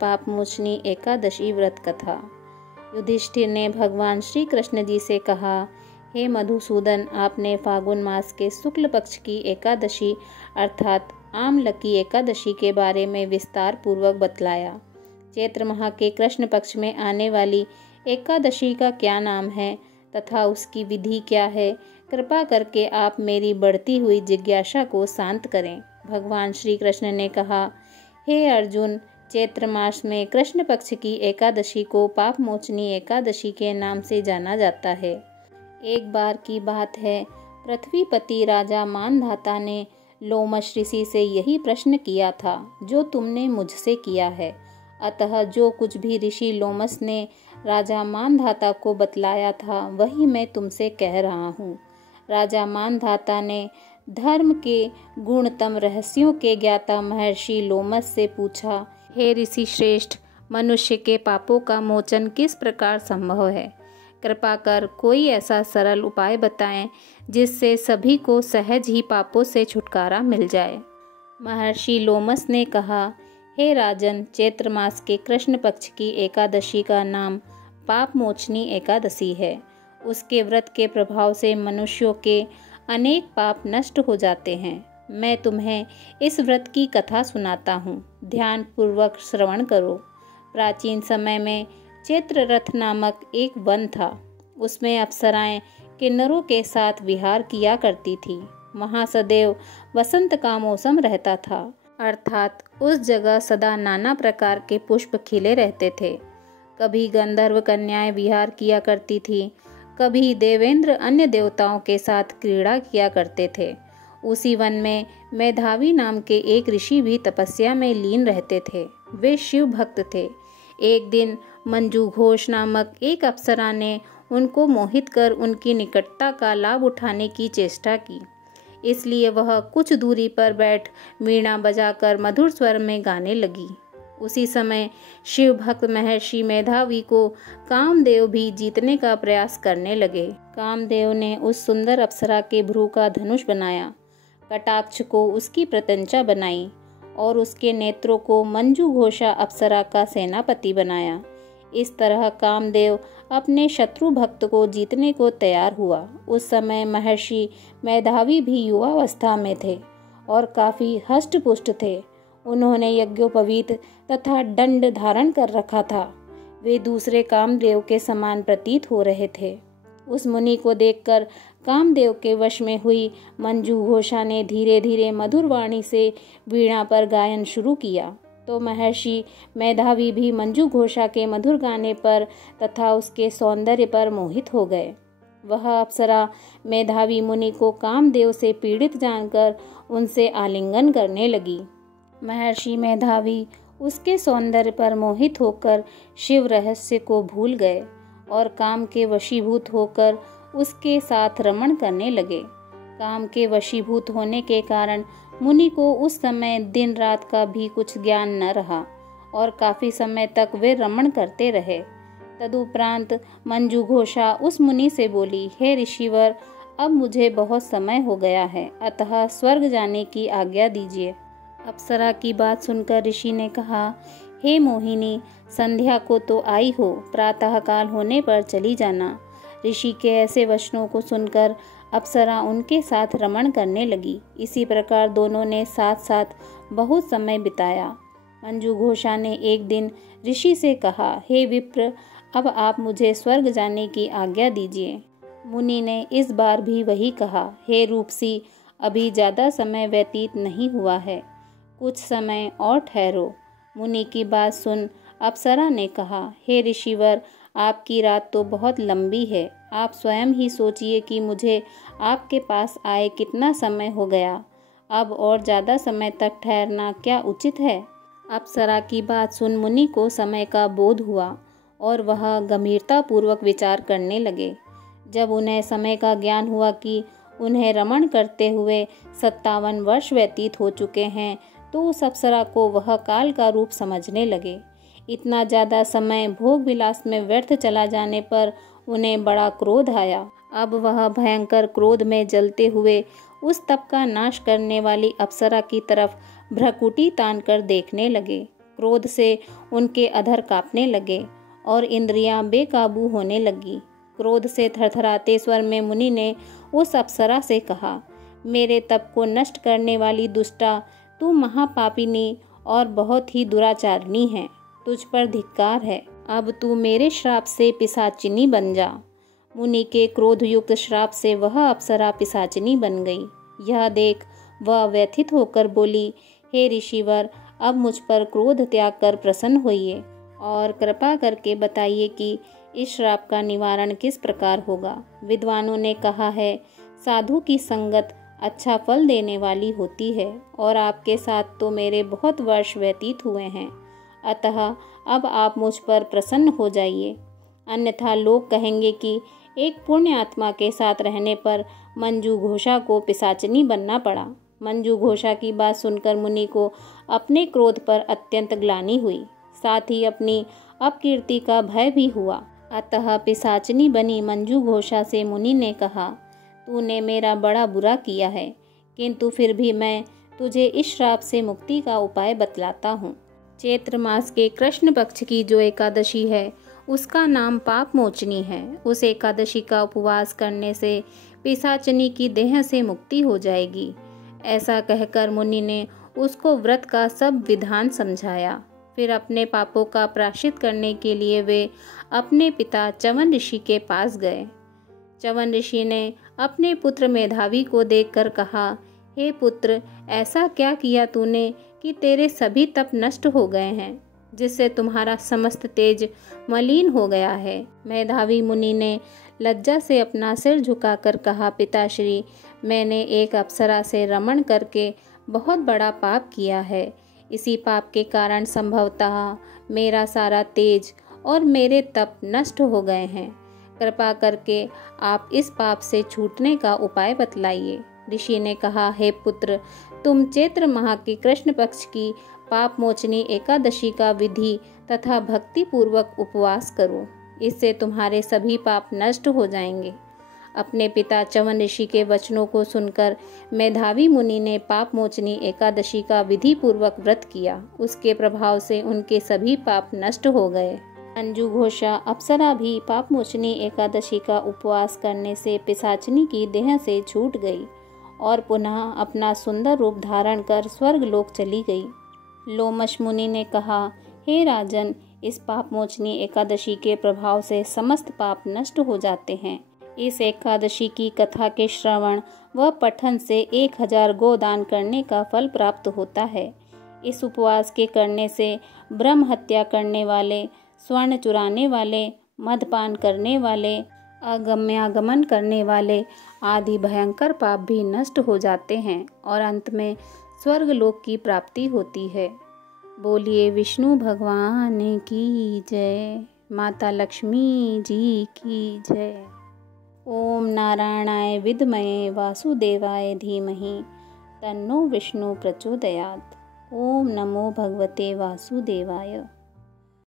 पापमोचनी एकादशी व्रत कथा। युधिष्ठिर ने भगवान श्री कृष्ण जी से कहा, हे मधुसूदन, आपने फागुन मास के शुक्ल पक्ष की एकादशी अर्थात आमलकी एकादशी के बारे में विस्तार पूर्वक बतलाया। चैत्र माह के कृष्ण पक्ष में आने वाली एकादशी का क्या नाम है तथा उसकी विधि क्या है, कृपा करके आप मेरी बढ़ती हुई जिज्ञासा को शांत करें। भगवान श्री कृष्ण ने कहा, हे अर्जुन, चैत्र मास में कृष्ण पक्ष की एकादशी को पापमोचनी एकादशी के नाम से जाना जाता है। एक बार की बात है, पृथ्वीपति राजा मानधाता ने लोमश ऋषि से यही प्रश्न किया था जो तुमने मुझसे किया है। अतः जो कुछ भी ऋषि लोमस ने राजा मानधाता को बतलाया था वही मैं तुमसे कह रहा हूँ। राजा मानधाता ने धर्म के गुणतम रहस्यों के ज्ञाता महर्षि लोमस से पूछा, हे ऋषि श्रेष्ठ, मनुष्य के पापों का मोचन किस प्रकार संभव है? कृपा कर कोई ऐसा सरल उपाय बताएं जिससे सभी को सहज ही पापों से छुटकारा मिल जाए। महर्षि लोमस ने कहा, हे राजन, चैत्र मास के कृष्ण पक्ष की एकादशी का नाम पापमोचनी एकादशी है। उसके व्रत के प्रभाव से मनुष्यों के अनेक पाप नष्ट हो जाते हैं। मैं तुम्हें इस व्रत की कथा सुनाता हूँ, ध्यान पूर्वक श्रवण करो। प्राचीन समय में चैत्ररथ नामक एक वन था। उसमें अप्सराएं किन्नरों के साथ विहार किया करती थी। वहाँ सदैव वसंत का मौसम रहता था, अर्थात उस जगह सदा नाना प्रकार के पुष्प खिले रहते थे। कभी गंधर्व कन्याएं विहार किया करती थी, कभी देवेंद्र अन्य देवताओं के साथ क्रीड़ा किया करते थे। उसी वन में मेधावी नाम के एक ऋषि भी तपस्या में लीन रहते थे। वे शिव भक्त थे। एक दिन मंजू घोष नामक एक अप्सरा ने उनको मोहित कर उनकी निकटता का लाभ उठाने की चेष्टा की। इसलिए वह कुछ दूरी पर बैठ वीणा बजाकर मधुर स्वर में गाने लगी। उसी समय शिव भक्त महर्षि मेधावी को कामदेव भी जीतने का प्रयास करने लगे। कामदेव ने उस सुंदर अप्सरा के भ्रू का धनुष बनाया, कटाक्ष को उसकी प्रत्यंचा बनाई और उसके नेत्रों को मंजू घोषा अप्सरा का सेनापति बनाया। इस तरह कामदेव अपने शत्रु भक्त को जीतने को तैयार हुआ। उस समय महर्षि मेधावी भी युवावस्था में थे और काफी हष्ट-पुष्ट थे। उन्होंने यज्ञोपवीत तथा दंड धारण कर रखा था। वे दूसरे कामदेव के समान प्रतीत हो रहे थे। उस मुनि को देखकर कामदेव के वश में हुई मंजू घोषा ने धीरे धीरे मधुर वाणी से वीणा पर गायन शुरू किया। तो महर्षि मेधावी भी मंजू घोषा के मधुर गाने पर तथा उसके सौंदर्य पर मोहित हो गए। वह अप्सरा मेधावी मुनि को कामदेव से पीड़ित जानकर उनसे आलिंगन करने लगी। महर्षि मेधावी उसके सौंदर्य पर मोहित होकर शिव रहस्य को भूल गए और काम के वशीभूत होकर उसके साथ रमण करने लगे। काम के वशीभूत होने के कारण मुनि को उस समय दिन रात का भी कुछ ज्ञान न रहा और काफी समय तक वे रमण करते रहे। तदुपरांत मंजू घोषा उस मुनि से बोली, हे ऋषिवर, अब मुझे बहुत समय हो गया है, अतः स्वर्ग जाने की आज्ञा दीजिए। अप्सरा की बात सुनकर ऋषि ने कहा, हे मोहिनी, संध्या को तो आई हो, प्रातः काल होने पर चली जाना। ऋषि के ऐसे वचनों को सुनकर अप्सरा उनके साथ रमण करने लगी। इसी प्रकार दोनों ने साथ साथ बहुत समय बिताया। मंजू घोषा ने एक दिन ऋषि से कहा, हे विप्र, अब आप मुझे स्वर्ग जाने की आज्ञा दीजिए। मुनि ने इस बार भी वही कहा, हे रूपसी, अभी ज्यादा समय व्यतीत नहीं हुआ है, कुछ समय और ठहरो। मुनि की बात सुन अप्सरा ने कहा, हे ऋषिवर, आपकी रात तो बहुत लंबी है। आप स्वयं ही सोचिए कि मुझे आपके पास आए कितना समय हो गया। अब और ज़्यादा समय तक ठहरना क्या उचित है? अप्सरा की बात सुन मुनि को समय का बोध हुआ और वह गंभीरता पूर्वक विचार करने लगे। जब उन्हें समय का ज्ञान हुआ कि उन्हें रमण करते हुए 57 वर्ष व्यतीत हो चुके हैं, तो उस अप्सरा को वह काल का रूप समझने लगे। इतना ज़्यादा समय भोग विलास में व्यर्थ चला जाने पर उन्हें बड़ा क्रोध आया। अब वह भयंकर क्रोध में जलते हुए उस तप का नाश करने वाली अप्सरा की तरफ भ्रकुटी तान कर देखने लगे। क्रोध से उनके अधर कांपने लगे और इंद्रियां बेकाबू होने लगी। क्रोध से थरथराते स्वर में मुनि ने उस अप्सरा से कहा, मेरे तप को नष्ट करने वाली दुष्टा, तू महापापिनी और बहुत ही दुराचारिणी है। तुझ पर धिक्कार है। अब तू मेरे श्राप से पिशाचिनी बन जा। मुनि के क्रोधयुक्त श्राप से वह अप्सरा पिशाचिनी बन गई। यह देख वह व्यथित होकर बोली, हे ऋषिवर, अब मुझ पर क्रोध त्याग कर प्रसन्न होइए और कृपा करके बताइए कि इस श्राप का निवारण किस प्रकार होगा। विद्वानों ने कहा है, साधु की संगत अच्छा फल देने वाली होती है और आपके साथ तो मेरे बहुत वर्ष व्यतीत हुए हैं, अतः अब आप मुझ पर प्रसन्न हो जाइए, अन्यथा लोग कहेंगे कि एक पुण्य आत्मा के साथ रहने पर मंजू घोषा को पिशाचिनी बनना पड़ा। मंजू घोषा की बात सुनकर मुनि को अपने क्रोध पर अत्यंत ग्लानि हुई, साथ ही अपनी अपकीर्ति का भय भी हुआ। अतः पिशाचिनी बनी मंजू घोषा से मुनि ने कहा, तूने मेरा बड़ा बुरा किया है, किंतु फिर भी मैं तुझे इस श्राप से मुक्ति का उपाय बतलाता हूँ। चैत्र मास के कृष्ण पक्ष की जो एकादशी है उसका नाम पाप मोचनी है। उस एकादशी का उपवास करने से पिशाचिनी की देह से मुक्ति हो जाएगी। ऐसा कहकर मुनि ने उसको व्रत का सब विधान समझाया। फिर अपने पापों का प्रायश्चित करने के लिए वे अपने पिता च्यवन ऋषि के पास गए। च्यवन ऋषि ने अपने पुत्र मेधावी को देखकर कहा, हे पुत्र, ऐसा क्या किया तूने कि तेरे सभी तप नष्ट हो गए हैं, जिससे तुम्हारा समस्त तेज मलिन हो गया है। मेधावी मुनि ने लज्जा से अपना सिर झुकाकर कहा, पिताश्री, मैंने एक अप्सरा से रमण करके बहुत बड़ा पाप किया है। इसी पाप के कारण संभवतः मेरा सारा तेज और मेरे तप नष्ट हो गए हैं। कृपा करके आप इस पाप से छूटने का उपाय बतलाइए। ऋषि ने कहा, हे पुत्र, तुम चैत्र माह की कृष्ण पक्ष की पाप मोचनी एकादशी का विधि तथा भक्ति पूर्वक उपवास करो, इससे तुम्हारे सभी पाप नष्ट हो जाएंगे। अपने पिता च्यवन ऋषि के वचनों को सुनकर मेधावी मुनि ने पाप मोचनी एकादशी का विधि पूर्वक व्रत किया। उसके प्रभाव से उनके सभी पाप नष्ट हो गए। मंजू घोषा अप्सरा भी पाप मोचनी एकादशी का उपवास करने से पिशाचिनी की देह से छूट गई और पुनः अपना सुंदर रूप धारण कर स्वर्ग लोक चली गई। लोमश मुनि ने कहा, हे राजन, इस पाप मोचनी एकादशी के प्रभाव से समस्त पाप नष्ट हो जाते हैं। इस एकादशी की कथा के श्रवण व पठन से 1000 गोदान करने का फल प्राप्त होता है। इस उपवास के करने से ब्रह्म हत्या करने वाले, स्वर्ण चुराने वाले, मदपान करने वाले, अगम्यागमन करने वाले आदि भयंकर पाप भी नष्ट हो जाते हैं और अंत में स्वर्ग लोक की प्राप्ति होती है। बोलिए विष्णु भगवान की जय। माता लक्ष्मी जी की जय। ओम नारायणाय विद्महे वासुदेवाय धीमहि तन्नो विष्णु प्रचोदयात्। ओम नमो भगवते वासुदेवाय।